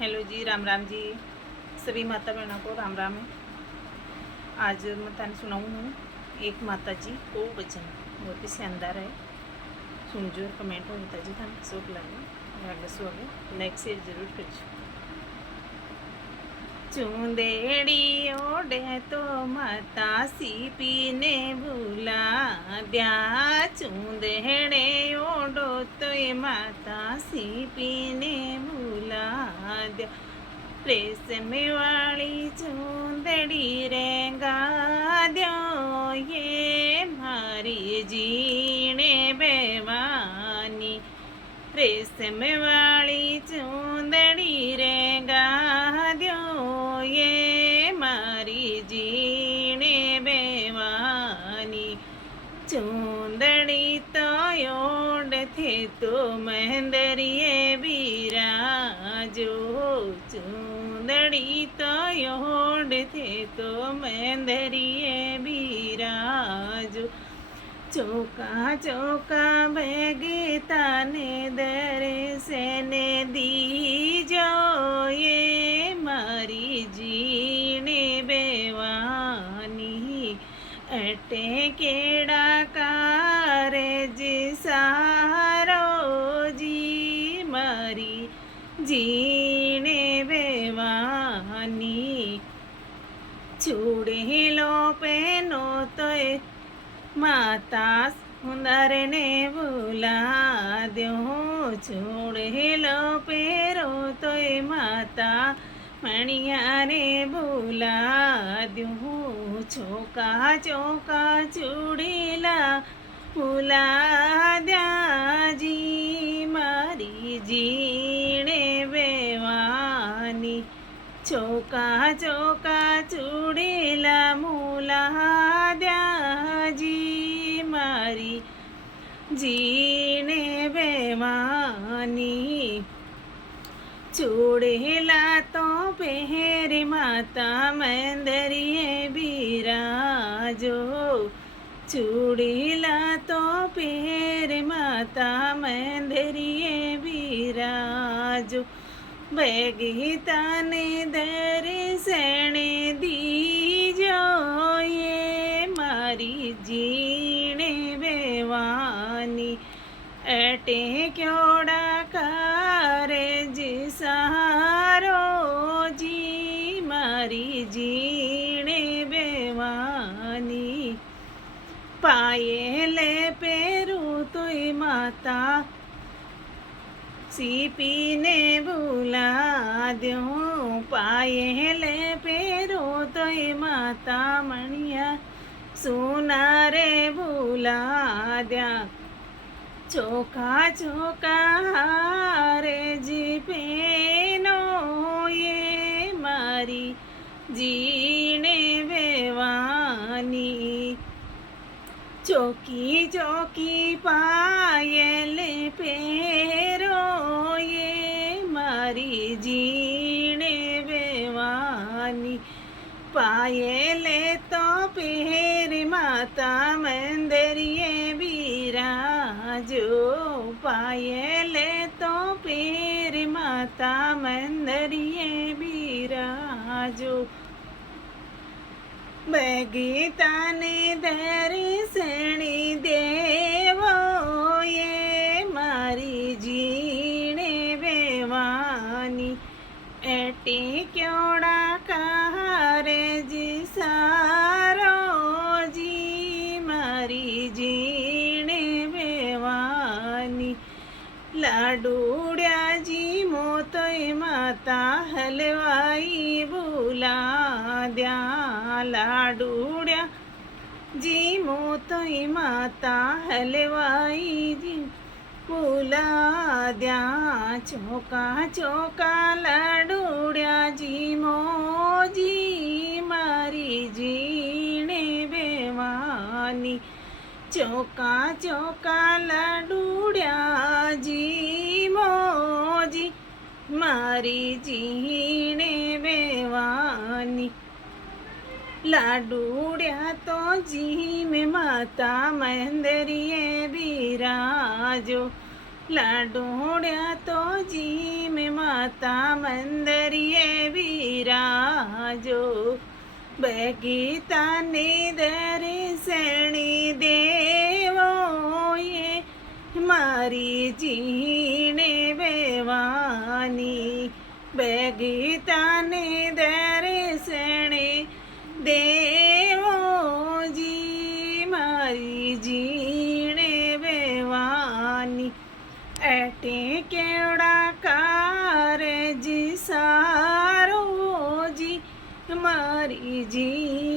Hello जी, राम राम जी। सभी माता बहनों को राम राम है। आज मैं ताने सुनाऊँ हूँ एक माता जी को वचन बहुत ही शानदार है। सुनजो और कमेंट हो माता जी थाने कसोट लगे आगे सो आगे लाइक शेयर जरूर करजो। चूंदेड़ी ओढ़े तो माता सीपी ने भूला द्या। चूंदेड़े ओढ़ो तो ये माता सीपी ने भूला द्या। रेशम वाली चूंदड़ी रेंगा द्यो ये मारी जीने बेवानी। रेशम वाली चूंदड़ी रेंगा द्यो ये मारी जीने बेवानी। चूंदड़ी तो ओढ़ थे तो महंदरिए बिराजो। चूंदड़ी तो ओढ़ थे तो महंदरिए बिराजो। चौका चौका भगता ने दर्शन दीजो ये मारी जीने बेवानी। अटे केड़ा कारज सारो जी मारी जीने बेवानी। चूड़ीलो पहनो तो माता सुंदर ने भूला द्यो। चूड़ीलो पेरो तो माता मणिया ने भूला द्यो। चौका चौका चूड़ीला भूला द्या जी मारी जीने बेवानी। चौका चौका चूड़ीला मूला द्या जी मारी जीने बेवानी। चूड़ीला तो पहरे माता मंदरिए बिराजो। चूड़ीला तो पहरे माता मंदरिए बिराजो। भगता ने दर्शन दीजो ये मारी जीने बेवानी। अटे क्योड़ा कारज सहारो जी मारी जीने बेवानी। पायल पेरू तो माता सीपी ने भूला द्यो। पायल पेरो तो माता मणिया सोना रे भूला द्या। चौका चौका हारे जी पेनो ये मारी जीने बेवानी। चौकी चौकी पायल पेरो ये मारी जीने बेवानी। पायल तो पेर माता मंदरिए बिराजो। पायल तो पेर माता मंदरिए बिराजो। भगता ने दर्शन देवो ये मारी जीने बेवानी। अटे क्योड़ा कारज सारो जी मारी जीने बेवानी। लाडूड़िया जी मोतोय माता हलवाई भूला द्या। लाडूड़िया जी मोतोय माता हलवाई जी भूला द्या। चौका चौका लाडूड़िया जी मोजी मारी जीने बेवानी। चौका चौका लाडूड़िया जी मोजी मारी जीने बेवानी। लाडूड़िया तो जी में माता मंदरिए बिराजो। લાડોડ્યા તો જી મેં માતા મંદરિયે વિરાજો બગીતાની દર્શણી દેવોએ મારી જીણે બેવાની બગીતાને દર્શણે દેવોજી મારી જીણે બેવાની એટે કેવડા કારજી સારો જી મારી જી